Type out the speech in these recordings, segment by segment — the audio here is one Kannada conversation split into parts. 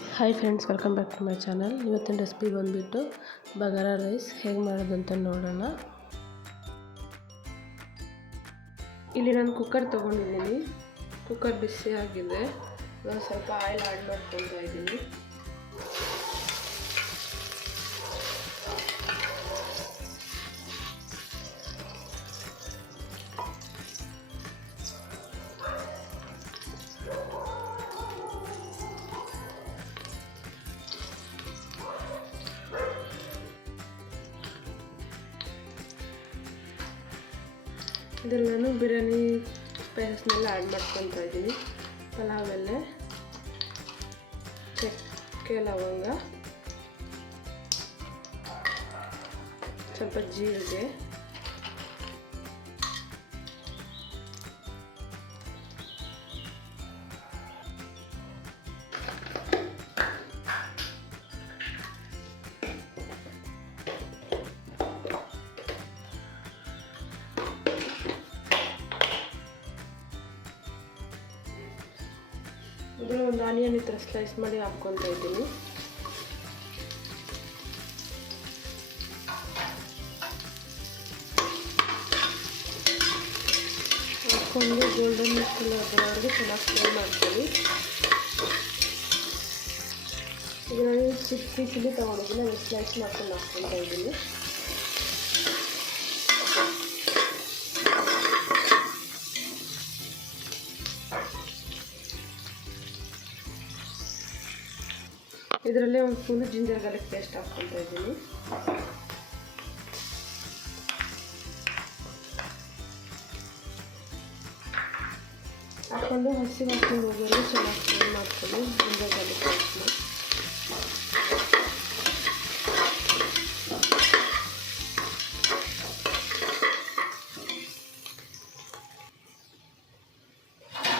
Hi friends, welcome back to my channel. ಇವತ್ತಿನ ರೆಸಿಪಿ ಬಂದುಬಿಟ್ಟು ಬಗಾರಾ ರೈಸ್ ಹೇಗೆ ಮಾಡೋದಂತ ನೋಡೋಣ. ಇಲ್ಲಿ ನಾನು ಕುಕ್ಕರ್ ತೊಗೊಂಡಿದ್ದೀನಿ. ಕುಕ್ಕರ್ ಬಿಸಿ ಆಗಿದೆ. ನಾನು ಸ್ವಲ್ಪ ಆಯಿಲ್ ಆ್ಯಡ್ ಮಾಡ್ಕೊತಾ ಇದ್ದೀನಿ. ಇದರಲ್ಲಿ ನಾನು ಬಿರಿಯಾನಿ ಸ್ಪೈಸಸ್ನೆಲ್ಲ ಆ್ಯಡ್ ಮಾಡ್ಕೊತಾ ಇದ್ದೀನಿ. ಪಲಾವ್ ಎಲೆ, ಚಕ್ಕೆ, ಲವಂಗ, ಸ್ವಲ್ಪ ಜೀರಿಗೆ, ಇದರಲ್ಲಿ ಒಂದು ಆನಿಯನ್ ಈ ಥರ ಸ್ಲೈಸ್ ಮಾಡಿ ಹಾಕ್ಕೊತಾ ಇದ್ದೀನಿ. ಹಾಕ್ಕೊಂಡು ಗೋಲ್ಡನ್ ಕಲರ್ ಬರೋವರೆಗೆ ಚೆನ್ನಾಗಿ ಫ್ರೈ ಮಾಡ್ಕೊಳ್ಳಿ. ಈಗ ನಾನು 6 ಪೀಸಲ್ಲಿ ತೊಗೊಂಡಿದ್ದೀನಿ. ನಾನು ಸ್ಲೈಸ್ ಮಾಡ್ಕೊಂಡು ಹಾಕ್ಕೊತಾ ಇದ್ದೀನಿ. ಇದರಲ್ಲೇ ಒಂದು ಸ್ಪೂನು ಜಿಂಜರ್ ಗಾರ್ಲಿಕ್ ಪೇಸ್ಟ್ ಹಾಕ್ಕೊತಾ ಇದ್ದೀನಿ. ಹಾಕ್ಕೊಂಡು ಹಸಿ ವಾಸನೆ ಹೋಗೋವರೆಗೆ ಚೆನ್ನಾಗಿ ಫ್ರೈ ಮಾಡ್ಕೊಳ್ಳಿ. ಜಿಂಜರ್ ಗಾರ್ಲಿಕ್ ಪೇಸ್ಟ್ನ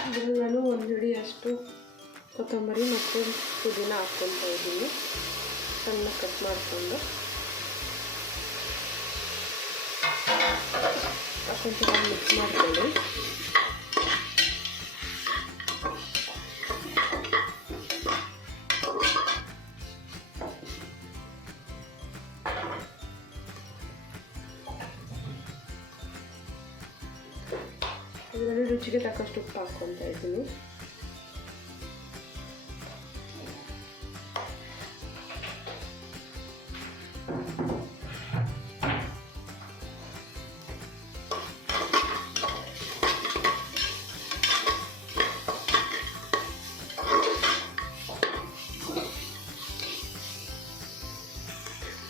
ಇದರಲ್ಲಿ ನಾನು 1 ಹಿಡಿಯಷ್ಟು ಕೊತ್ತಂಬರಿ ಮತ್ತು ಪುದೀನ ಹಾಕ್ಕೊತಾ ಇದ್ದೀನಿ. ಸಣ್ಣ ಕಟ್ ಮಾಡಿಕೊಂಡು ಹಾಕೊಂಡು ಚೆನ್ನಾಗಿ ಮಿಕ್ಸ್ ಮಾಡ್ಕೊಳ್ಳಿ. ಇದರಲ್ಲಿ ರುಚಿಗೆ ತಕ್ಕಷ್ಟು ಉಪ್ಪು ಹಾಕ್ಕೊತಾ ಇದ್ದೀನಿ.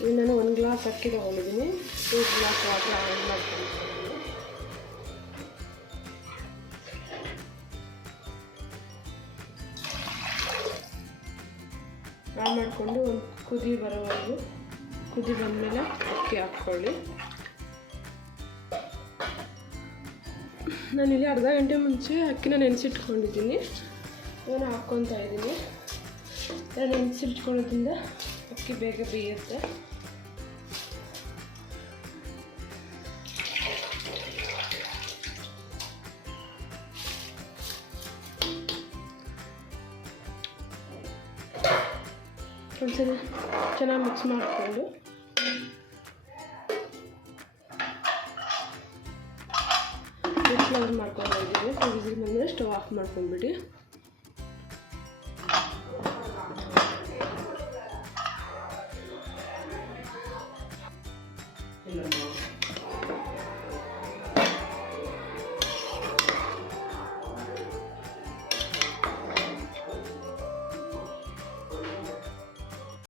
ಇಲ್ಲಿ ನಾನು 1 ಗ್ಲಾಸ್ ಅಕ್ಕಿ ತೊಗೊಂಡಿದ್ದೀನಿ. 2 ಗ್ಲಾಸ್ ವಾಟರ್ ಆ್ಯಡ್ ಮಾಡ್ತೀನಿ. ಆ್ಯಡ್ ಮಾಡಿಕೊಂಡು ಒಂದು ಕುದಿ ಬರೋವರೆಗೂ, ಕುದಿ ಬಂದಮೇಲೆ ಅಕ್ಕಿ ಹಾಕ್ಕೊಳ್ಳಿ. ನಾನಿಲ್ಲಿ ಅರ್ಧ ಗಂಟೆ ಮುಂಚೆ ಅಕ್ಕಿನ ನೆನೆಸಿಟ್ಕೊಂಡಿದ್ದೀನಿ. ಅದನ್ನು ಹಾಕ್ಕೊತಾ ಇದ್ದೀನಿ. ನೆನೆಸಿಟ್ಕೊಳ್ಳೋದ್ರಿಂದ ಅಕ್ಕಿ ಬೇಗ ಬೇಯುತ್ತೆ. ಒಂದ್ಸರಿ ಚೆನ್ನಾಗಿ ಮಿಕ್ಸ್ ಮಾಡಿಕೊಂಡು ಫ್ಲವರ್ ಮಾಡ್ಕೊಂಡು ಇದ್ದೀವಿ. ವಿಸಿಲ್ ಬಂದರೆ ಸ್ಟವ್ ಆಫ್ ಮಾಡ್ಕೊಂಡ್ಬಿಡಿ.